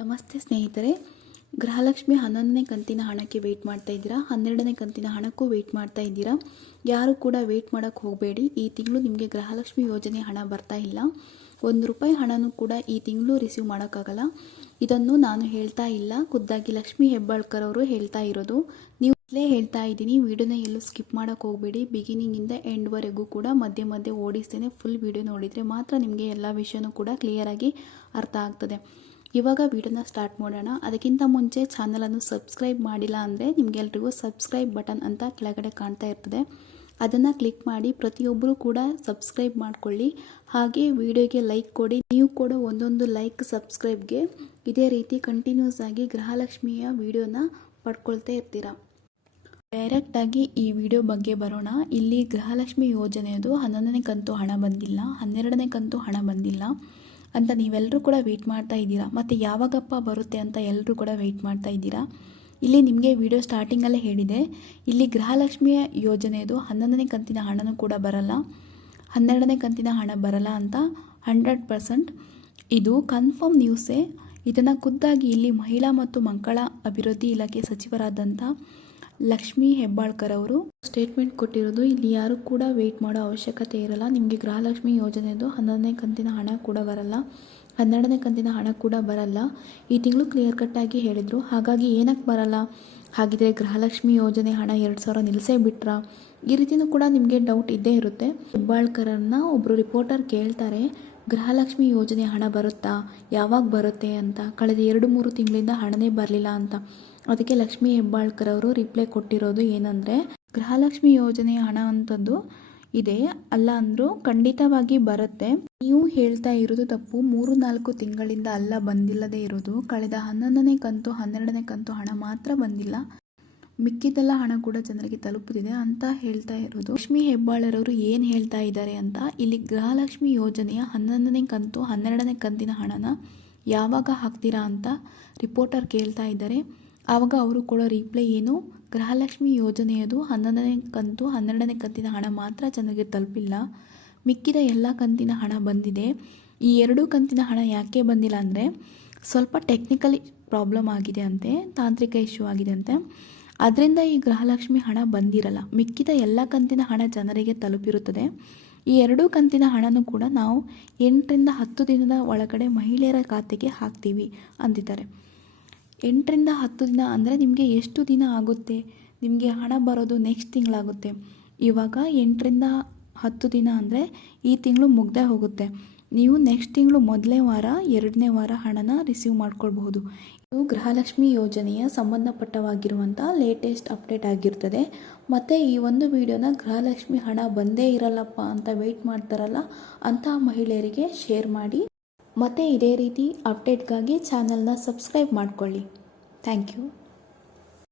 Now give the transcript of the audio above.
ನಮಸ್ತೆ ಸ್ನೇಹಿತರೆ, ಗೃಹಲಕ್ಷ್ಮಿ 11ನೇ ಕಂತಿನ ಹಣಕ್ಕೆ ವೇಟ್ ಮಾಡ್ತಾ ಇದ್ದೀರಾ, 12ನೇ ಕಂತಿನ ಹಣಕ್ಕೂ ವೇಟ್ ಮಾಡ್ತಾ ಇದ್ದೀರಾ. ಯಾರು ಕೂಡ ವೇಟ್ ಮಾಡೋಕ್ಕೆ ಹೋಗಬೇಡಿ. ಈ ತಿಂಗಳು ನಿಮಗೆ ಗೃಹಲಕ್ಷ್ಮಿ ಯೋಜನೆ ಹಣ ಬರ್ತಾ ಇಲ್ಲ. ₹1 ಹಣನೂ ಕೂಡ ಈ ತಿಂಗಳು ರಿಸೀವ್ ಮಾಡೋಕ್ಕಾಗಲ್ಲ. ಇದನ್ನು ನಾನು ಹೇಳ್ತಾ ಇಲ್ಲ, ಖುದ್ದಾಗಿ ಲಕ್ಷ್ಮಿ ಹೆಬ್ಬಾಳ್ಕರ್ ಅವರು ಹೇಳ್ತಾ ಇರೋದು. ನೀವು ಇಲ್ಲೇ ಹೇಳ್ತಾ ಇದ್ದೀನಿ, ವಿಡಿಯೋನ ಎಲ್ಲೂ ಸ್ಕಿಪ್ ಮಾಡೋಕ್ಕೆ ಹೋಗಬೇಡಿ. ಬಿಗಿನಿಂಗಿಂದ ಎಂಡ್ವರೆಗೂ ಕೂಡ ಮಧ್ಯೆ ಮಧ್ಯೆ ಓಡಿಸ್ತೇನೆ. ಫುಲ್ ವಿಡಿಯೋ ನೋಡಿದರೆ ಮಾತ್ರ ನಿಮಗೆ ಎಲ್ಲ ವಿಷಯನೂ ಕೂಡ ಕ್ಲಿಯರಾಗಿ ಅರ್ಥ ಆಗ್ತದೆ. ಇವಾಗ ವಿಡಿಯೋನ ಸ್ಟಾರ್ಟ್ ಮಾಡೋಣ. ಅದಕ್ಕಿಂತ ಮುಂಚೆ ಚಾನಲನ್ನು ಸಬ್ಸ್ಕ್ರೈಬ್ ಮಾಡಿಲ್ಲ ಅಂದರೆ ನಿಮಗೆಲ್ರಿಗೂ ಸಬ್ಸ್ಕ್ರೈಬ್ ಬಟನ್ ಅಂತ ಕೆಳಗಡೆ ಕಾಣ್ತಾ ಇರ್ತದೆ, ಅದನ್ನು ಕ್ಲಿಕ್ ಮಾಡಿ. ಪ್ರತಿಯೊಬ್ಬರು ಕೂಡ ಸಬ್ಸ್ಕ್ರೈಬ್ ಮಾಡಿಕೊಳ್ಳಿ. ಹಾಗೆ ವಿಡಿಯೋಗೆ ಲೈಕ್ ಕೊಡಿ. ನೀವು ಕೂಡ ಒಂದೊಂದು ಲೈಕ್ ಸಬ್ಸ್ಕ್ರೈಬ್ಗೆ ಇದೇ ರೀತಿ ಕಂಟಿನ್ಯೂಸ್ ಆಗಿ ಗೃಹಲಕ್ಷ್ಮಿಯ ವಿಡಿಯೋನ ಪಡ್ಕೊಳ್ತಾ ಇರ್ತೀರಾ. ಡೈರೆಕ್ಟಾಗಿ ಈ ವಿಡಿಯೋ ಬಗ್ಗೆ ಬರೋಣ. ಇಲ್ಲಿ ಗೃಹಲಕ್ಷ್ಮಿ ಯೋಜನೆಯದು 11ನೇ ಕಂತು ಹಣ ಬಂದಿಲ್ಲ, 12ನೇ ಕಂತು ಹಣ ಬಂದಿಲ್ಲ ಅಂತ ನೀವೆಲ್ಲರೂ ಕೂಡ ವೆಯ್ಟ್ ಮಾಡ್ತಾ ಇದ್ದೀರಾ. ಮತ್ತು ಯಾವಾಗಪ್ಪ ಬರುತ್ತೆ ಅಂತ ಎಲ್ಲರೂ ಕೂಡ ವೆಯ್ಟ್ ಮಾಡ್ತಾ ಇದ್ದೀರಾ. ಇಲ್ಲಿ ನಿಮಗೆ ವಿಡಿಯೋ ಸ್ಟಾರ್ಟಿಂಗಲ್ಲೇ ಹೇಳಿದೆ, ಇಲ್ಲಿ ಗೃಹಲಕ್ಷ್ಮಿಯ ಯೋಜನೆಯದು 11ನೇ ಕಂತಿನ ಹಣನೂ ಕೂಡ ಬರಲ್ಲ, 12ನೇ ಕಂತಿನ ಹಣ ಬರಲ್ಲ ಅಂತ 100% ಇದು ಕನ್ಫರ್ಮ್ ನ್ಯೂಸೇ. ಇದನ್ನು ಖುದ್ದಾಗಿ ಇಲ್ಲಿ ಮಹಿಳಾ ಮತ್ತು ಮಕ್ಕಳ ಅಭಿವೃದ್ಧಿ ಇಲಾಖೆ ಸಚಿವರಾದಂಥ ಲಕ್ಷ್ಮಿ ಹೆಬ್ಬಾಳ್ಕರ್ ಅವರು ಸ್ಟೇಟ್ಮೆಂಟ್ ಕೊಟ್ಟಿರೋದು. ಇಲ್ಲಿ ಯಾರು ಕೂಡ ವೆಯ್ಟ್ ಮಾಡೋ ಅವಶ್ಯಕತೆ ಇರಲ್ಲ. ನಿಮಗೆ ಗೃಹಲಕ್ಷ್ಮಿ ಯೋಜನೆಯದು 11ನೇ ಕಂತಿನ ಹಣ ಕೂಡ ಬರಲ್ಲ, 12ನೇ ಕಂತಿನ ಹಣ ಕೂಡ ಬರಲ್ಲ. ಈ ತಿಂಗಳು ಕ್ಲಿಯರ್ ಕಟ್ಟಾಗಿ ಹೇಳಿದರು. ಹಾಗಾಗಿ ಏನಕ್ಕೆ ಬರಲ್ಲ, ಹಾಗಿದ್ರೆ ಗೃಹಲಕ್ಷ್ಮಿ ಯೋಜನೆ ಹಣ 2000 ನಿಲ್ಲಿಸೇ ಬಿಟ್ರಾ, ಈ ರೀತಿಯೂ ಕೂಡ ನಿಮಗೆ ಡೌಟ್ ಇದ್ದೇ ಇರುತ್ತೆ. ಹೆಬ್ಬಾಳ್ಕರನ್ನ ಒಬ್ಬರು ರಿಪೋರ್ಟರ್ ಕೇಳ್ತಾರೆ, ಗೃಹಲಕ್ಷ್ಮಿ ಯೋಜನೆ ಹಣ ಬರುತ್ತಾ, ಯಾವಾಗ ಬರುತ್ತೆ ಅಂತ. ಕಳೆದ 2-3 ತಿಂಗಳಿಂದ ಹಣನೇ ಬರಲಿಲ್ಲ ಅಂತ. ಅದಕ್ಕೆ ಲಕ್ಷ್ಮಿ ಹೆಬ್ಬಾಳ್ಕರ್ ಅವರು ರಿಪ್ಲೈ ಕೊಟ್ಟಿರೋದು ಏನಂದರೆ, ಗೃಹಲಕ್ಷ್ಮಿ ಯೋಜನೆಯ ಹಣ ಅಂಥದ್ದು ಇದೆ, ಅಲ್ಲ ಅಂದರೂ ಖಂಡಿತವಾಗಿ ಬರುತ್ತೆ. ನೀವು ಹೇಳ್ತಾ ಇರೋದು ತಪ್ಪು. 3-4 ತಿಂಗಳಿಂದ ಅಲ್ಲ ಬಂದಿಲ್ಲದೇ ಇರೋದು. ಕಳೆದ 11ನೇ ಕಂತು 12ನೇ ಕಂತು ಹಣ ಮಾತ್ರ ಬಂದಿಲ್ಲ, ಮಿಕ್ಕಿದೆಲ್ಲ ಹಣ ಕೂಡ ಜನರಿಗೆ ತಲುಪುತ್ತಿದೆ ಅಂತ ಹೇಳ್ತಾ ಇರೋದು. ಲಕ್ಷ್ಮಿ ಹೆಬ್ಬಾಳರವರು ಏನು ಹೇಳ್ತಾ ಇದ್ದಾರೆ ಅಂತ, ಇಲ್ಲಿ ಗೃಹಲಕ್ಷ್ಮಿ ಯೋಜನೆಯ 11ನೇ ಕಂತು 12ನೇ ಕಂತಿನ ಹಣನ ಯಾವಾಗ ಹಾಕ್ತೀರಾ ಅಂತ ರಿಪೋರ್ಟರ್ ಕೇಳ್ತಾ ಇದ್ದಾರೆ. ಆವಾಗ ಅವರು ಕೊಡೋ ರಿಪ್ಲೈ ಏನು, ಗೃಹಲಕ್ಷ್ಮಿ ಯೋಜನೆಯದು 11ನೇ ಕಂತು 12ನೇ ಕಂತಿನ ಹಣ ಮಾತ್ರ ಜನರಿಗೆ ತಲುಪಿಲ್ಲ, ಮಿಕ್ಕಿದ ಎಲ್ಲ ಕಂತಿನ ಹಣ ಬಂದಿದೆ. ಈ 2 ಕಂತಿನ ಹಣ ಯಾಕೆ ಬಂದಿಲ್ಲ ಅಂದರೆ ಸ್ವಲ್ಪ ಟೆಕ್ನಿಕಲ್ ಪ್ರಾಬ್ಲಮ್ ಆಗಿದೆ ಅಂತೆ, ತಾಂತ್ರಿಕ ಇಶ್ಯೂ ಆಗಿದೆ ಅಂತೆ. ಅದರಿಂದ ಈ ಗೃಹಲಕ್ಷ್ಮಿ ಹಣ ಬಂದಿರಲ್ಲ. ಮಿಕ್ಕಿದ ಎಲ್ಲ ಕಂತಿನ ಹಣ ಜನರಿಗೆ ತಲುಪಿರುತ್ತದೆ. ಈ 2 ಕಂತಿನ ಹಣನೂ ಕೂಡ ನಾವು 8ರಿಂದ 10 ದಿನದ ಒಳಗಡೆ ಮಹಿಳೆಯರ ಖಾತೆಗೆ ಹಾಕ್ತೀವಿ ಅಂತಿದ್ದಾರೆ. 8ರಿಂದ 10 ದಿನ ಅಂದರೆ ನಿಮಗೆ ಎಷ್ಟು ದಿನ ಆಗುತ್ತೆ, ನಿಮಗೆ ಹಣ ಬರೋದು ನೆಕ್ಸ್ಟ್ ತಿಂಗಳಾಗುತ್ತೆ. ಇವಾಗ 8ರಿಂದ 10 ದಿನ ಅಂದರೆ ಈ ತಿಂಗಳು ಮುಗ್ದೇ ಹೋಗುತ್ತೆ. ನೀವು ನೆಕ್ಸ್ಟ್ ತಿಂಗಳು ಮೊದಲನೇ ವಾರ 2ನೇ ವಾರ ಹಣನ ರಿಸೀವ್ ಮಾಡ್ಕೊಳ್ಬಹುದು. ಇದು ಗೃಹಲಕ್ಷ್ಮಿ ಯೋಜನೆಯ ಸಂಬಂಧಪಟ್ಟವಾಗಿರುವಂಥ ಲೇಟೆಸ್ಟ್ ಅಪ್ಡೇಟ್ ಆಗಿರ್ತದೆ. ಮತ್ತು ಈ ಒಂದು ವಿಡಿಯೋನ ಗೃಹಲಕ್ಷ್ಮಿ ಹಣ ಬಂದೇ ಇರಲ್ಲಪ್ಪ ಅಂತ ವೆಯ್ಟ್ ಮಾಡ್ತಾರಲ್ಲ ಅಂತಹ ಮಹಿಳೆಯರಿಗೆ ಶೇರ್ ಮಾಡಿ. ಮತ್ತು ಇದೇ ರೀತಿ ಅಪ್ಡೇಟ್ಗಾಗಿ ಚಾನಲ್ನ ಸಬ್ಸ್ಕ್ರೈಬ್ ಮಾಡಿಕೊಳ್ಳಿ. Thank you.